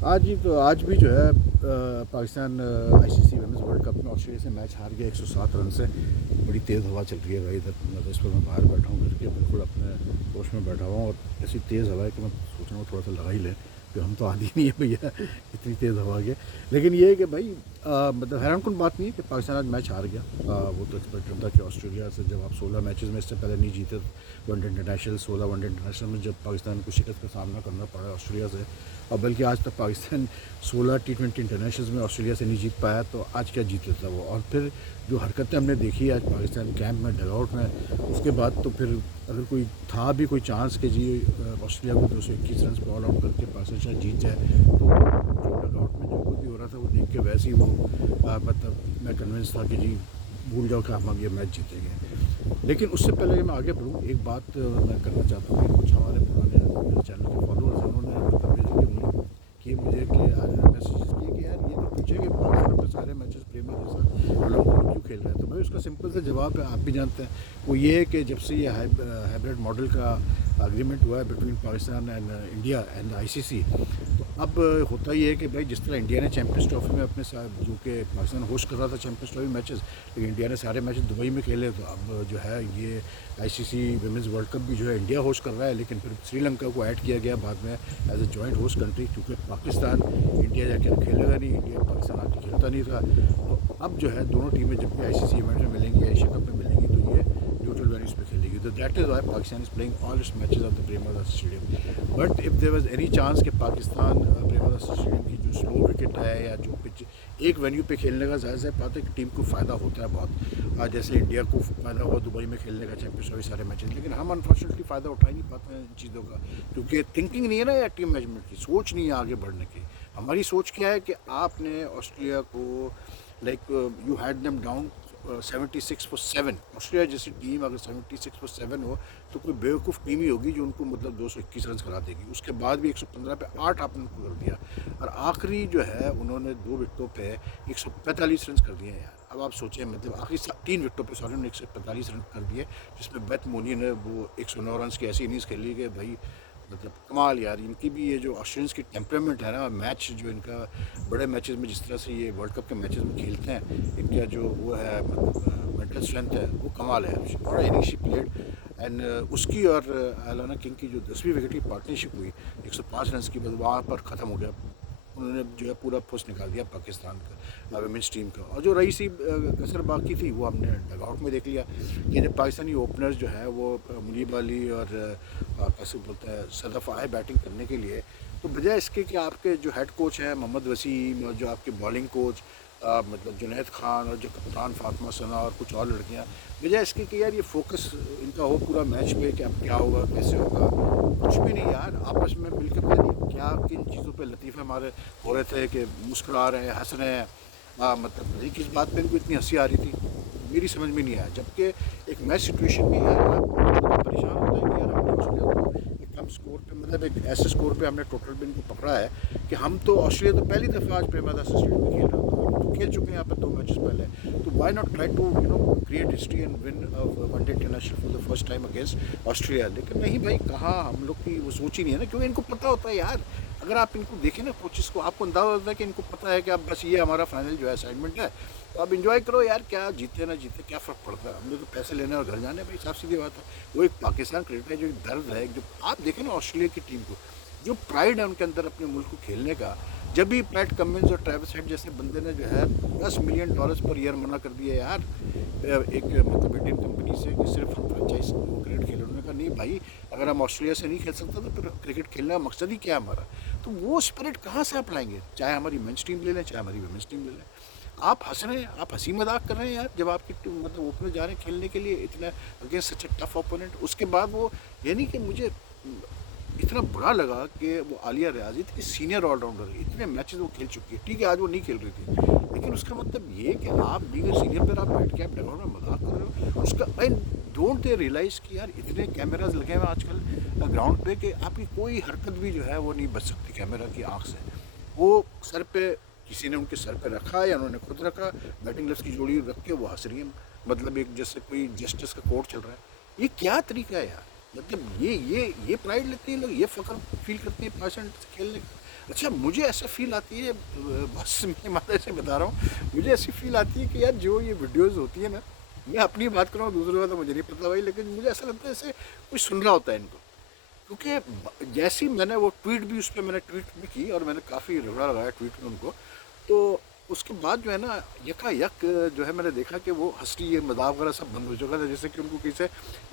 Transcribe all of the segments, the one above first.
आज भी जो है Pakistan ICC women's world cup में ऑस्ट्रेलिया से मैच हार गया 107 रन से। बड़ी तेज़ हवा चल रही है भाई इधर। मतलब इस पर मैं बाहर बैठा हूँ घर के बिल्कुल अपने कोच में बैठा हुआ हूँ, और ऐसी तेज़ हवा है कि मैं सोच रहा हूँ थोड़ा सा लगा ही लें, कि हम तो आदि नहीं है भैया इतनी तेज़ हवा के। लेकिन ये है कि भाई मतलब हैरानकुन बात नहीं है कि पाकिस्तान आज मैच हार गया। वो तो एक्सपेक्टेड था कि ऑस्ट्रेलिया से जब आप 16 मैचेस में इससे पहले नहीं जीते वनडे इंटरनेशनल, 16 वनडे इंटरनेशनल में जब पाकिस्तान को शिकस्त का सामना करना पड़ा ऑस्ट्रेलिया से, और बल्कि आज तक पाकिस्तान 16 टी20 इंटरनेशनल्स में ऑस्ट्रेलिया से नहीं जीत पाया, तो आज क्या जीत लेता वो। और फिर जो हरकतें हमने देखी आज पाकिस्तान कैंप में, डगआउट में, उसके बाद तो फिर अगर कोई था भी कोई चांस कि जी ऑस्ट्रेलिया को 221 रन पर ऑल आउट करके पाकिस्तान शायद जीत जाए, तो जो डगआउट में जो कुछ भी हो रहा था वो देख के वैसे ही वो मतलब मैं कन्विंस था कि जी भूल जाओ कि हम ये मैच जीतेंगे। लेकिन उससे पहले कि मैं आगे बढ़ूँ, एक बात मैं करना चाहता हूँ कि कुछ हमारे पुराने मेरे चैनल के फॉलोअर्स हैं, उन्होंने मतलब भेजे कि मुझे कि आज मैसेजेस किए कि यार ये तो पूछे कि पाकिस्तान अपने सारे मैचेस प्रेमा के साथ ओलंपिक क्यों खेल रहे हैं। तो भाई उसका सिंपल सा जवाब है, आप भी जानते हैं, वो ये है कि जब से ये हाइब्रिड मॉडल का एग्रीमेंट हुआ है between Pakistan and India and ICC, तो अब होता ही है कि भाई जिस तरह इंडिया ने चैंपियंस ट्रॉफी में अपने साथ जो कि पाकिस्तान होस्ट कर रहा था चैंपियंस ट्रॉफी मैचेस, लेकिन इंडिया ने सारे मैचेस दुबई में खेले, तो अब जो है ये आईसीसी वुमेन्स वर्ल्ड कप भी जो है इंडिया होस्ट कर रहा है, लेकिन फिर श्रीलंका को ऐड किया गया बाद में as a joint host country, क्योंकि पाकिस्तान इंडिया जाकर खेलेगा नहीं, इंडिया पाकिस्तान आके खेलता नहीं था। तो अब जो है दोनों टीमें जब भी आईसीसी इवेंट में मिलेंगी, एशिया कप में मिलेंगी, तो ये न्यूट्रल वेन्यूज पे खेलेगी। तो that is why Pakistan is playing all its matches of the Premadasa stadium. But if there was any chance कि पाकिस्तान प्रेमदासा स्टेडियम की जो स्लो विकेट है या जो पिच एक वेन्यू पे खेलने का ज़्यादा से बात है कि टीम को फ़ायदा होता है बहुत। जैसे इंडिया को फ़ायदा हुआ दुबई में खेलने का चैंपियंस ट्रॉफी सारे मैचेस, लेकिन हम अनफॉर्चुनेटली फ़ायदा उठा ही नहीं पाते हैं इन चीज़ों का, क्योंकि थिंकिंग नहीं है ना यार, टीम मैनेजमेंट की सोच नहीं है आगे बढ़ने की। हमारी सोच क्या है कि आपने ऑस्ट्रेलिया को like you had them down 76 for 7। Australia जैसी टीम अगर 76 for 7 हो तो कोई बेवकूफ़ टीम ही होगी जो उनको मतलब 221 रन करा देगी। उसके बाद भी 115 पे 8 आपने उनको कर दिया, और आखिरी जो है उन्होंने 2 विकेटों पे 145 रन कर दिए यार। अब आप सोचें, मतलब आखिरी 3 विकेटों पे सॉरी उन्होंने 145 रन कर दिए, जिसमें बेथ मोनी ने वो 109 रन की ऐसी इनिंग्स खेली कि भाई मतलब कमाल यार। इनकी भी ये जो ऑस्ट्रेलियंस की टेम्परामेंट है ना, मैच जो इनका बड़े मैचेस में जिस तरह से ये वर्ल्ड कप के मैचेस में खेलते हैं, इनका जो वो है मतलब मेंटल स्ट्रेंथ है वो कमाल है। बड़ा इनिंग प्लेड एंड उसकी और एलाना किंग की जो 10वीं विकेट की पार्टनरशिप हुई 105 रन की बाद वहाँ पर ख़त्म हो गया। उन्होंने जो है पूरा फुस निकाल दिया पाकिस्तान का वुमेंस टीम का। और जो रही सी कसर बाकी थी वो हमने डगआउट में देख लिया कि जब पाकिस्तानी ओपनर्स जो है वो मुनीब अली और कैसे बोलते हैं सदफ़ आए बैटिंग करने के लिए, तो बजाय इसके कि आपके जो हेड कोच हैं मोहम्मद वसीम और जो आपके बॉलिंग कोच मतलब जुनैद खान और जो कप्तान फातिमा सना और कुछ और लड़कियां, बजाय इसके कि यार ये फोकस इनका हो पूरा मैच पे कि अब क्या होगा कैसे होगा, कुछ भी नहीं यार। आपस में मिलकर पता नहीं क्या किन चीज़ों पे लतीफ़े हमारे हो रहे थे कि मुस्कुरा रहे हैं, हंस रहे हैं। मतलब नहीं किस बात पे इनको इतनी हंसी आ रही थी, मेरी समझ में नहीं आया। जबकि एक मैच सिचुएशन में यार आप परेशान होता है कि यार हमने ऑस्ट्रेलिया को एक कम स्कोर पे मतलब एक ऐसे स्कोर पे हमने टोटल भी इनको पकड़ा है कि हम तो ऑस्ट्रेलिया तो पहली दफ़ा आज प्रेमदासा स्टेडियम में खेल रहा था, हम तो खेल चुके हैं यहाँ पर 2 मैचेस पहले। तो why not try to create history and win one day international for the first time against Australia. लेकिन नहीं भाई, कहाँ हम लोग की वो सोच ही नहीं है ना, क्योंकि इनको पता होता है यार। अगर आप इनको देखें ना कोचिस को, आपको अंदाजा होता है कि इनको पता है कि अब बस ये हमारा फाइनल जो है असाइनमेंट है, तो आप इंजॉय करो यार, क्या जीते ना जीते क्या फ़र्क पड़ता है, हमने तो पैसे लेने और घर जाने भाई, साफ सीधी बात है। वो एक पाकिस्तान क्रिकेट है जो एक दर्द है, जो आप देखें ना ऑस्ट्रेलिया की टीम को, जो प्राइड है उनके अंदर अपने मुल्क को खेलने का। जब भी पैट कमिंस और ट्रेविस हेड जैसे बंदे ने जो है $10 मिलियन पर ईयर मना कर दिया यार एक मतलब इंडियन कंपनी से कि सिर्फ हम फ्रेंचाइज वो क्रिकेट खेल, उन्होंने कहा नहीं भाई, अगर हम ऑस्ट्रेलिया से नहीं खेल सकते तो फिर क्रिकेट खेलने का मकसद ही क्या है हमारा। तो वो स्पिरिट कहाँ से आप लाएंगे, चाहे हमारी मेंस टीम ले लें चाहे हमारी वुमेंस टीम ले लें। आप हंस रहे हैं, आप हंसी मजाक कर रहे हैं यार, जब आपकी मतलब ओपनर जा रहे हैं खेलने के लिए इतना अगेंस्ट सच ए टफ ओपोनेंट। उसके बाद वो यानी कि मुझे इतना बुरा लगा कि वो आलिया रियाजी इतनी सीनियर ऑलराउंडर है, इतने मैचेस वो खेल चुकी है, ठीक है आज वो नहीं खेल रही थी, लेकिन उसका मतलब ये कि आप बीइंग सीनियर पर आप बैठ के आप डगआउट में मजाक कर रहे हो उसका। आई डोंट दे रियलाइज़ कि यार इतने कैमराज लगे हुए आजकल ग्राउंड पे कि आपकी कोई हरकत भी जो है वो नहीं बच सकती कैमरा की आँख से। वो सर पे किसी ने उनके सर पे रखा या उन्होंने खुद रखा, बैटिंग ग्लव्स की जोड़ी रख के वो हंस रही है, मतलब एक जैसे कोई जस्टिस का कोर्ट चल रहा है। ये क्या तरीका है यार, मतलब ये प्राइड लेते हैं लोग, ये फ़ख्र फील करते हैं पाकिस्तान से खेलने का। अच्छा, मुझे ऐसा फ़ील आती है बस मैं मतलब ऐसे बता रहा हूँ, मुझे ऐसी फ़ील आती है कि यार जो ये वीडियोज़ होती है ना, मैं अपनी बात कर रहा हूँ, दूसरों का तो मुझे नहीं पता भाई, लेकिन मुझे ऐसा लगता है जैसे कोई सुन रहा होता है इनको। क्योंकि जैसे ही मैंने वो ट्वीट भी, उस पर मैंने ट्वीट भी की और मैंने काफ़ी रगड़ा लगाया ट्वीट में उनको, तो उसके बाद जो है ना, यकायक जो है मैंने देखा कि वो हंसी ये मजाक वगैरह सब बंद हो चुका था, जैसे कि उनको किसी से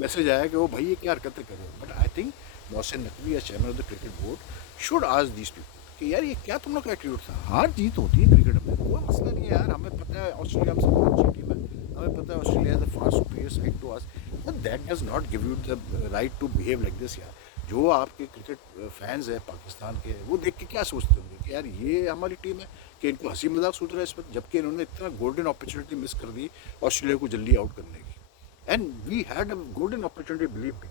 मैसेज आया कि वो भाई ये क्या हरकतें कर रहे हो। But I think Mohsin Naqvi as chairman of the cricket board should ask these people कि यार ये क्या तुम लोग का एटीट्यूड था। हार जीत होती है क्रिकेट में, कोई मसला नहीं है यार, हमें पता है ऑस्ट्रेलिया हमसे बहुत अच्छी टीम है, हमें पता है Australia is the far superior side to us, but that does not give you the right to behave like this यार। जो आपके क्रिकेट फैंस हैं पाकिस्तान के, वो देख के क्या सोचते होंगे कि यार ये हमारी टीम है, कि इनको हंसी मजाक सूझ रहा है इस वक्त, जबकि इन्होंने इतना गोल्डन अपॉर्चुनिटी मिस कर दी ऑस्ट्रेलिया को जल्दी आउट करने की। And we had a golden opportunity, believe me.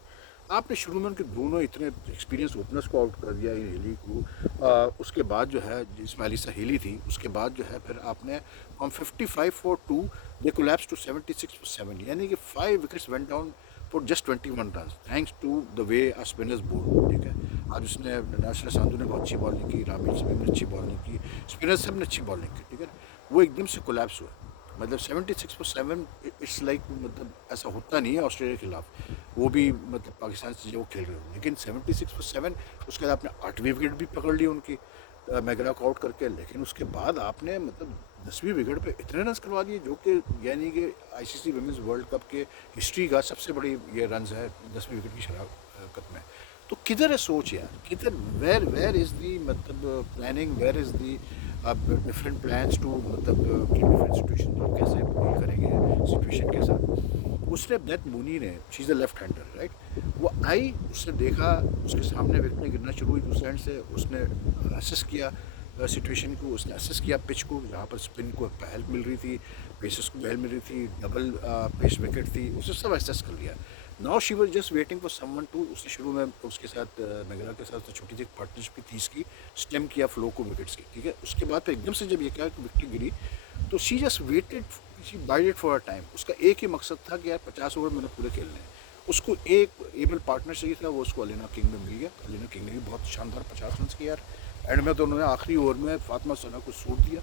आपने शुरू में उनके दोनों इतने एक्सपीरियंस ओपनर्स को आउट कर दिया, हेली को, उसके बाद जो है इस्माइल ईसा हेली थी, उसके बाद जो है फिर आपने from 55 for 2 they collapse to 76 for 7, यानी कि 5 wickets went down for just 21 run, thanks to the way ah spinners bowl. ठीक है, आज उसने नासिर संधू ने बहुत अच्छी बॉलिंग की, रामीन शमी ने अच्छी बॉलिंग की, स्पिनर्स सब ने अच्छी बॉलिंग की। ठीक है, वो एकदम से कोलैप्स हुआ, मतलब 76 फॉर 7, इट्स लाइक मतलब ऐसा होता नहीं है ऑस्ट्रेलिया के खिलाफ, वो भी मतलब पाकिस्तान से जो वो खेल रहे हो, लेकिन 76 फॉर 7, उसके बाद आपने 8वीं विकेट भी पकड़ ली उनकी मैगरा को आउट करके, लेकिन उसके बाद आपने मतलब 10वीं विकेट पे इतने रन करवा दिए, जो कि यानी कि आईसीसी वुमेन्स वर्ल्ड कप के हिस्ट्री का सबसे बड़ी ये रन है 10वीं विकेट की शराकत में। तो किधर है सोच यार, किधर, वेयर वेयर इज़ दी मतलब प्लानिंग, वेयर इज़ दी अब डिफरेंट प्लान्स टू मतलब डिफरेंट सिचुएशन पर कैसे डील करेंगे सिचुएशन के साथ। उसने बेथ मूनी ने, she is a left hander right, वो आई, उसने देखा उसके सामने विकेटें गिरना शुरू हुई दूसरे एंड से, उसने असेस किया सिचुएशन को, उसने असेस किया पिच को, जहाँ पर स्पिन को हेल्प मिल रही थी, पेसर्स को हेल्प मिल रही थी, डबल पेस विकेट थी, उसने सब असेस कर लिया। Now she was just waiting for someone to, उसने शुरू में उसके साथ मेगरा के साथ छोटी सी पार्टनरशिप भी थी इसकी, स्टेम किया फ्लो को विकेट्स की। ठीक है, उसके बाद फिर एकदम से जब ये क्या विकेट गिरी, तो she just waited, she bided for a time. उसका एक ही मकसद था कि यार 50 ओवर मैंने पूरे खेलने हैं। उसको एक एबल पार्टनर चाहिए था, वो उसको अलीना किंग में मिल गया। अलीना किंग ने भी बहुत शानदार 50 रन किया यार। एंड में तो उन्होंने आखिरी ओवर में फातिमा सना को सूट दिया,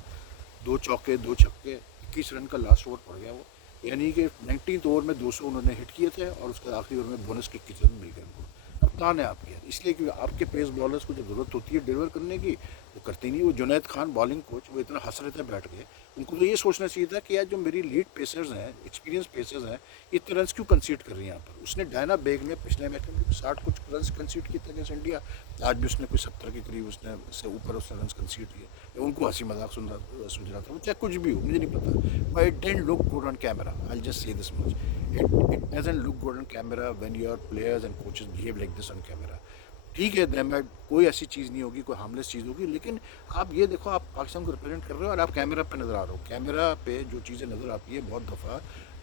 2 चौके 2 छक्के, 21 रन का लास्ट ओवर पड़ गया वो, यानी कि 19th ओवर में 200 उन्होंने हिट किए थे, और उसके आखिरी ओवर में बोनस के 21 रन मिल गए उनको। कप्तान है आपके यार, इसलिए कि आपके पेस बॉलर्स को जब ज़रूरत होती है डिलीवर करने की, वो करते नहीं। वो जुनैद खान बॉलिंग कोच, वो इतना हंस रहे थे बैठ के, उनको तो ये सोचना चाहिए था कि यार जो मेरी लीड पेसर्स हैं, एक्सपीरियंस पेसर्स हैं, इतने रन क्यों कंसीड कर रही हैं यहाँ पर। उसने डायना बेग ने पिछले मैच में 60 कुछ रन कंसीड किए थे अगेंस्ट इंडिया, आज भी उसने कोई 70 के करीब उसने से ऊपर उसने रन कंसीड किए। उनको हंसी मजाक सुन रहा था वो, चाहे कुछ भी हो मुझे नहीं पता, but it didn't look good on camera, I will just say this much, it doesn't look good on camera when your players and coaches behave like this on camera. ठीक है, दैट कोई ऐसी चीज़ नहीं होगी, कोई हार्मलेस चीज़ होगी, लेकिन आप ये देखो, आप पाकिस्तान को रिप्रेजेंट कर रहे हो और आप कैमरा पे नज़र आ रहे हो। कैमरा पे जो चीज़ें नज़र आती है बहुत दफ़ा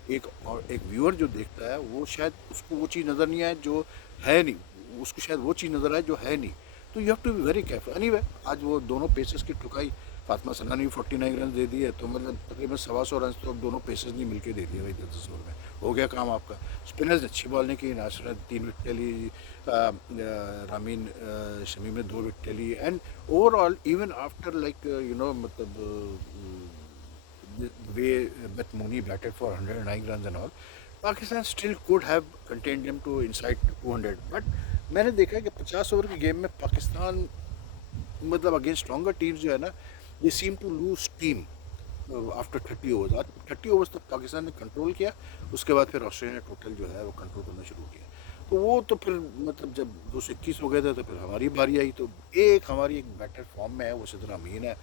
एक व्यूअर जो देखता है, वो शायद उसको वो चीज़ नज़र नहीं आए जो है नहीं, उसको शायद वो चीज़ नज़र आए जो है नहीं। तो you have to be very careful. Anyway, आज वो दोनों पेसर्स की ठुकाई, फातिमा सना ने 49 रन दे दिए, तो मतलब तकरीबन 125 रन तो अब दोनों पेसर्स ने मिलकर दे दिए भाई 10 ओवर में, हो गया काम आपका। स्पिनर्स ने अच्छी बॉलिंग की, नासिर ने 3 विकेट ली, रामीन शमीम ने 2 विकेट ली, and overall even after like you know मतलब the way Beth Mooney batted for 109 runs and all, Pakistan still could have contained them to inside 200. But मैंने देखा कि 50 ओवर की गेम में पाकिस्तान मतलब अगेंस्ट स्ट्रॉन्गर टीम्स जो है ना, they seem to lose team after 30 overs. आज 30 ओवर्स तक पाकिस्तान ने कंट्रोल किया, उसके बाद फिर ऑस्ट्रेलिया ने टोटल जो है वो कंट्रोल करना शुरू किया। तो वो तो फिर मतलब जब 221 हो गए थे, तो फिर हमारी बारी आई, तो हमारी एक बैटर फॉर्म में है, वो सिद्दर अमीन है।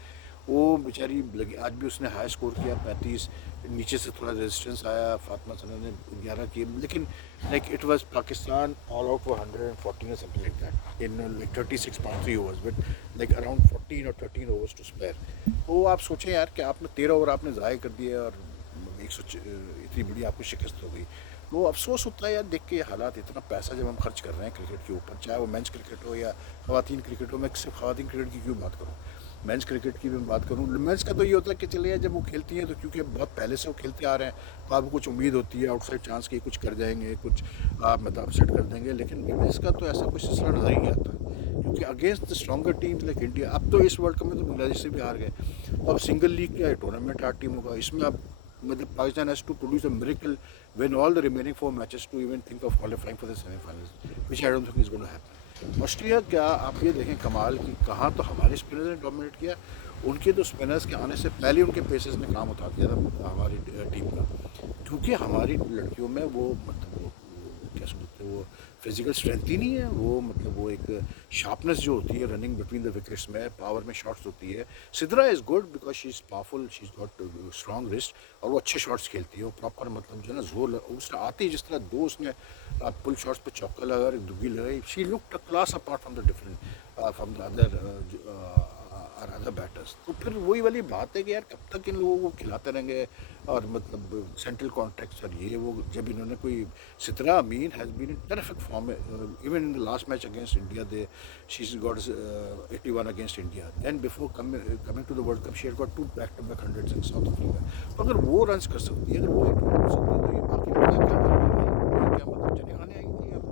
वो बेचारी लगी, आज भी उसने हाई स्कोर किया 35, नीचे से थोड़ा रेजिस्टेंस आया, फातिमा सना ने 11 किए, लेकिन like it was Pakistan all out for 114 something like that in like 36.3 overs with like around 14 और 13 ओवर्स टू स्पेयर। तो आप सोचें यार कि आपने 13 ओवर आपने ज़ाया कर दिए और 100 इतनी बड़ी आपको शिकस्त हो गई। तो अफसोस होता है यार देख के ये हालात, इतना पैसा जब हम खर्च कर रहे हैं क्रिकेट के ऊपर, चाहे वो मेंस क्रिकेट हो या खवातीन क्रिकेट हो। मैं सिर्फ खवातीन क्रिकेट की क्यों बात करूँ, मेंस क्रिकेट की भी मैं बात करूँ। मेंस का तो ये होता है कि चले यार जब वो खेलती हैं तो क्योंकि बहुत पहले से वो खेलते आ रहे हैं, तो आपको कुछ उम्मीद होती है आउटसाइड चांस की, कुछ कर जाएंगे, कुछ आप मतलब अपसेट कर देंगे। लेकिन विमेंस का तो ऐसा कुछ सिलसिला नज़र ही नहीं आता। क्योंकि against the stronger teams like India, अब तो इस वर्ल्ड कप में तो बांग्लादेश से भी हार गए, तो अब सिंगल लीग क्या है, टूर्नामेंट 8 टीमों का, इसमें अब मतलब Pakistan has to produce a miracle win all the remaining 4 matches to even think of qualifying for the semi-finals, which I don't think is going to happen. Australia क्या आप ये देखें कमाल की, कहाँ तो हमारे स्पिनर्स ने डोमिनेट किया, उनके तो स्पिनर्स के आने से पहले उनके पेसर्स ने काम उठा दिया था हमारी टीम का, क्योंकि हमारी लड़कियों में वो मतलब वो क्या बोलते हैं, वो फिजिकल स्ट्रेंथ ही नहीं है, वो मतलब वो एक शार्पनेस जो होती है रनिंग बिटवीन द विकेट्स में, पावर में शॉट्स होती है। Sidra is good because she is powerful, she is got strong wrist, और वो अच्छे शॉट्स खेलती है, वो प्रॉपर मतलब जो है ना जोर उसने आती है, जिस तरह दो उसने पुल शॉट्स पे चौका लगा, एक दुग्गी लगाई, she looked a class apart from the different from the other batters. तो फिर वही वाली बात है कि यार कब तक इन लोगों को खिलाते रहेंगे, और मतलब सेंट्रल कॉन्ट्रैक्ट्स और ये वो, जब इन्होंने कोई Sidra Amin has been in terrific form, even in the last match against India they she got 81 against India, then before coming to the world cup she had got 2 back to back 100s in South Africa. तो अगर वो run कर सकती है, अगर वो कर सकती है, तो ये बाकी क्या क्या मतलब चने खाने आएंगी आप।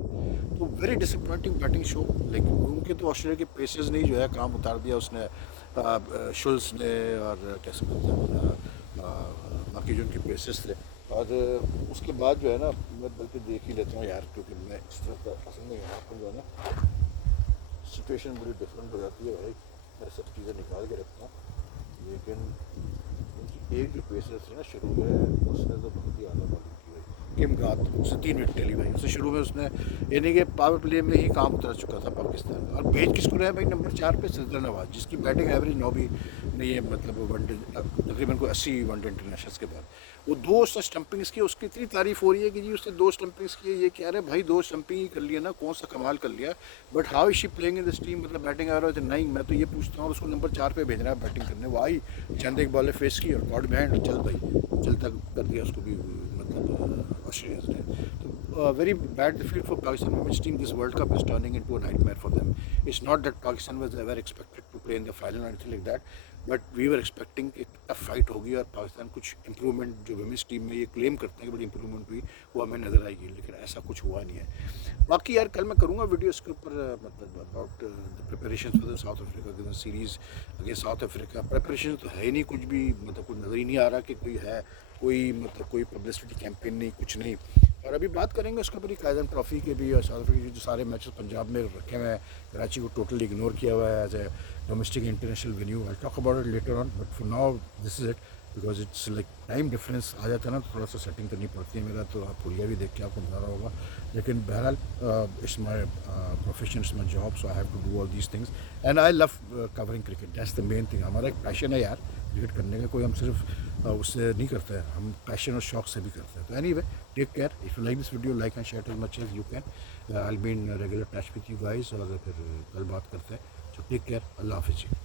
तो वेरी डिसअपॉइंटिंग बैटिंग शो, लेकिन उनके तो ऑस्ट्रेलिया के पेसर्स ने जो है काम उतार दिया, उसने शुल्स ने और कैसे बोलते हैं बाकी जो उनके पेसेस थे, और उसके बाद जो है ना मैं बल्कि देख ही लेता हूँ यार, क्योंकि मैं इस तरह का पसंद नहीं, यहाँ पर जो है ना सिचुएशन बड़ी डिफरेंट हो जाती है भाई, मैं सब चीज़ें निकाल के रखता हूँ, लेकिन उनकी एक जो पेसर थी ना शुरू में, उसने तो बहुत ही आला बॉलिंग की भाई, किम गात उससे 3 विकेट ली भाई, उससे शुरू में उसने यानी कि पावर प्ले में ही काम उतर चुका था पाकिस्तान, और भेज किसको रहा है भाई नंबर 4 पे सिद्रा नवाज, जिसकी बैटिंग एवरेज 9 भी नहीं है, मतलब वनडे तकरीबन को 80 वनडे इंटरनेशनल्स के बाद वो 2 उसने स्टंपिंग्स की, उसकी इतनी तारीफ हो रही है कि जी उसने 2 स्टंपिंग्स की, ये कह रहे भाई 2 स्टंपिंग ही कर लिया ना, कौन सा कमाल कर लिया, but how is she playing in this team, मतलब बैटिंग एवरेज नहीं, मैं तो ये पूछता हूँ उसको नंबर 4 पे भेजना है बैटिंग करने, वो आई चंद एक बॉल फेस की और कॉट बिहाइंड, चल भाई चल तक कर दिया उसको भी, मतलब ऑस्ट्रेलियंस ने। तो very bad defeat for Pakistan women's team. This World Cup is turning into a nightmare for them. It's not that Pakistan was ever expected to play in the final or anything like that, but we were expecting एक tough fight होगी और पाकिस्तान कुछ improvement जो women's team में ये claim करते हैं कि बड़ी इम्प्रूवमेंट हुई, वो हमें नज़र आएगी, लेकिन ऐसा कुछ हुआ नहीं है। बाकी यार कल मैं करूँगा वीडियो इसके ऊपर, मतलब about the preparation for the south Africa series against south Africa. Preparation तो है ही नहीं कुछ भी, मतलब कुछ नज़र ही नहीं आ रहा कि कोई है, कोई मतलब कोई पब्लिसिटी कैंपेन नहीं, कुछ नहीं। और अभी बात करेंगे उसके ऊपर ही कायदन ट्रॉफी के भी, और साउथ अफ्रीका के जो सारे मैचेस पंजाब में रखे हुए हैं, कराची को टोटली इग्नोर किया हुआ है as a domestic international venue. I talk about it later on, but for now this is it, because it's like time difference आ जाता है ना, तो थोड़ा सा सेटिंग करनी पड़ती है मेरा, तो आप पुलिया भी देख के आपको बता रहा होगा, लेकिन बहरहाल it's my profession, it's my job, so I have to do all these things, and I love covering cricket, that's the main thing. हमारा एक पैशन है यार क्रिकेट करने का, कोई हम सिर्फ उससे नहीं करते हैं, हम पैशन और शौक से भी करते हैं। तो anyway, take care, if you like this video like and share as much as you can, I will be in regular touch with you guys, और फिर कल बात करते हैं। सो टेक केयर, अल्लाह हाफिज़।